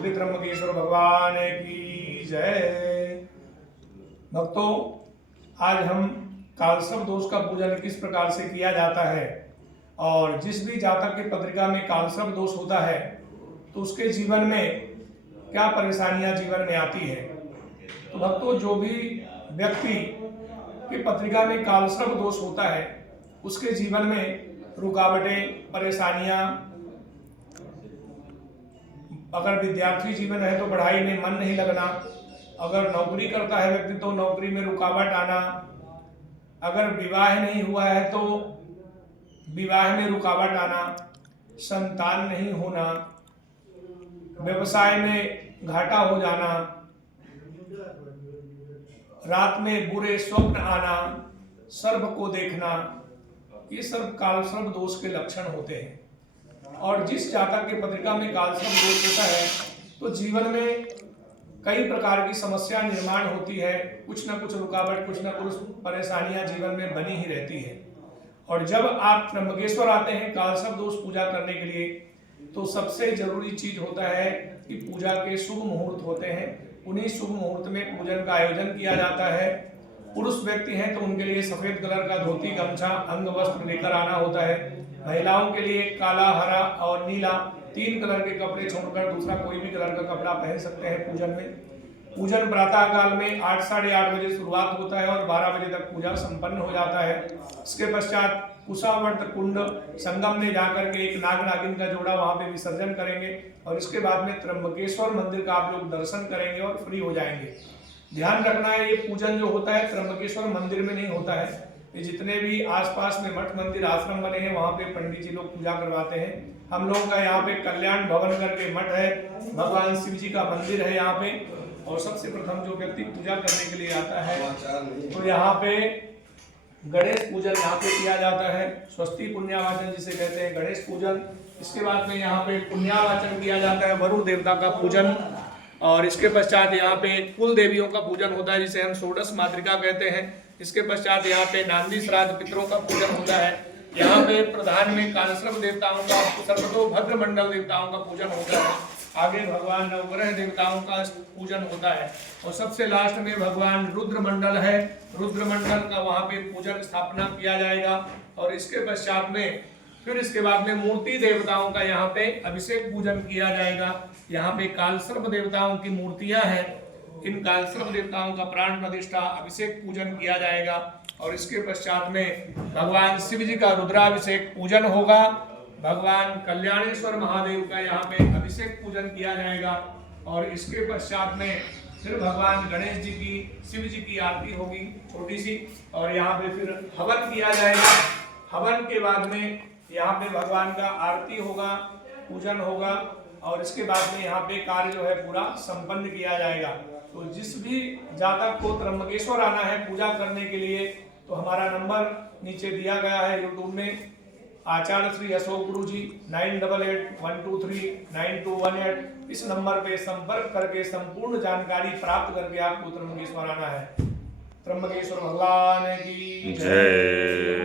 बोले त्र्यंबकेश्वर भगवान की जय। भक्तों, आज हम कालसर्प दोष का पूजन किस प्रकार से किया जाता है और जिस भी जातक की पत्रिका में कालसर्प दोष होता है तो उसके जीवन में क्या परेशानियां जीवन में आती है। तो भक्तों, जो भी व्यक्ति की पत्रिका में कालसर्प दोष होता है उसके जीवन में रुकावटें, परेशानियां, अगर विद्यार्थी जीवन है तो पढ़ाई में मन नहीं लगना, अगर नौकरी करता है व्यक्ति तो नौकरी में रुकावट आना, अगर विवाह नहीं हुआ है तो विवाह में रुकावट आना, संतान नहीं होना, व्यवसाय में घाटा हो जाना, रात में बुरे स्वप्न आना, सर्प को देखना, ये सब कालसर्प दोष के लक्षण होते हैं। और जिस जातक के पत्रिका में कालसर्प दोष होता है तो जीवन में कई प्रकार की समस्या निर्माण होती है, कुछ न कुछ रुकावट, कुछ न कुछ परेशानियां जीवन में बनी ही रहती है। और जब आप त्र्यंबकेश्वर आते हैं कालसर्प दोष पूजा करने के लिए तो सबसे जरूरी चीज होता है कि पूजा के शुभ मुहूर्त होते हैं। उन्हीं शुभ मुहूर्त में पूजन का आयोजन किया जाता है। पुरुष व्यक्ति हैं तो उनके लिए सफेद कलर का धोती, गमछा, अंग वस्त्र लेकर आना होता है। महिलाओं के लिए काला, हरा और नीला 3 कलर के कपड़े छोड़कर दूसरा कोई भी कलर का कपड़ा पहन सकते हैं पूजन में। पूजन प्रातः काल में 8 साढ़े 8 बजे शुरुआत होता है और 12 बजे तक पूजा संपन्न हो जाता है। इसके पश्चात कुशावर्त कुंड संगम में जाकर के एक नाग नागिन का जोड़ा वहां पे विसर्जन करेंगे और इसके बाद में त्र्यंबकेश्वर मंदिर का आप लोग दर्शन करेंगे और फ्री हो जाएंगे। ध्यान रखना है, ये पूजन जो होता है त्र्यंबकेश्वर मंदिर में नहीं होता है। ये जितने भी आसपास में मठ, मंदिर, आश्रम बने हैं वहां पे पंडित जी लोग पूजा करवाते हैं। हम लोगों का यहाँ पे कल्याण भवन करके मठ है, भगवान शिव जी का मंदिर है यहाँ पे। और सबसे प्रथम जो व्यक्ति पूजा करने के लिए आता है तो यहाँ पे गणेश पूजन यहाँ पे किया जाता है। स्वस्ति पुण्यावाचन जिसे कहते हैं, गणेश पूजन। इसके बाद में यहाँ पे पुण्यावाचन किया जाता है, वरुण देवता का पूजन। और इसके पश्चात यहाँ पे कुल देवियों का पूजन होता है जिसे हम षोडश मातृका कहते हैं। इसके पश्चात यहाँ पे नांदी श्राद्ध पितरों का पूजन होता है। यहाँ पे प्रधान में कालसर्प देवताओं का, सर्वतोभद्र मंडल देवताओं का पूजन होता है। आगे भगवान नवग्रह देवताओं का पूजन होता है और सबसे लास्ट में भगवान रुद्र मंडल है, रुद्र मंडल का वहाँ पे पूजन स्थापना किया जाएगा। और इसके पश्चात में फिर इसके बाद में मूर्ति देवताओं का यहाँ पे अभिषेक पूजन किया जाएगा। यहाँ पे कालसर्प देवताओं की मूर्तियां हैं, इन कालसर्प देवताओं का प्राण प्रतिष्ठा, अभिषेक पूजन किया जाएगा। और इसके पश्चात में भगवान शिव जी का रुद्राभिषेक पूजन होगा। भगवान कल्याणेश्वर महादेव का यहाँ पे अभिषेक पूजन किया जाएगा। और इसके पश्चात में फिर भगवान गणेश जी की, शिव जी की आरती होगी छोटी सी और यहाँ पे फिर हवन किया जाएगा। हवन के बाद में यहाँ पे भगवान का आरती होगा, पूजन होगा और इसके बाद में यहाँ पे कार्य जो है पूरा संपन्न किया जाएगा। तो जिस भी जातक को त्र्यंबकेश्वर आना है पूजा करने के लिए तो हमारा नंबर नीचे दिया गया है यूट्यूब में, आचार्य श्री अशोक गुरु जी 9881239218। इस नंबर पे संपर्क करके संपूर्ण जानकारी प्राप्त करके आपको त्र्यंबकेश्वर आना है। त्र्यंबकेश्वर भगवान की जय।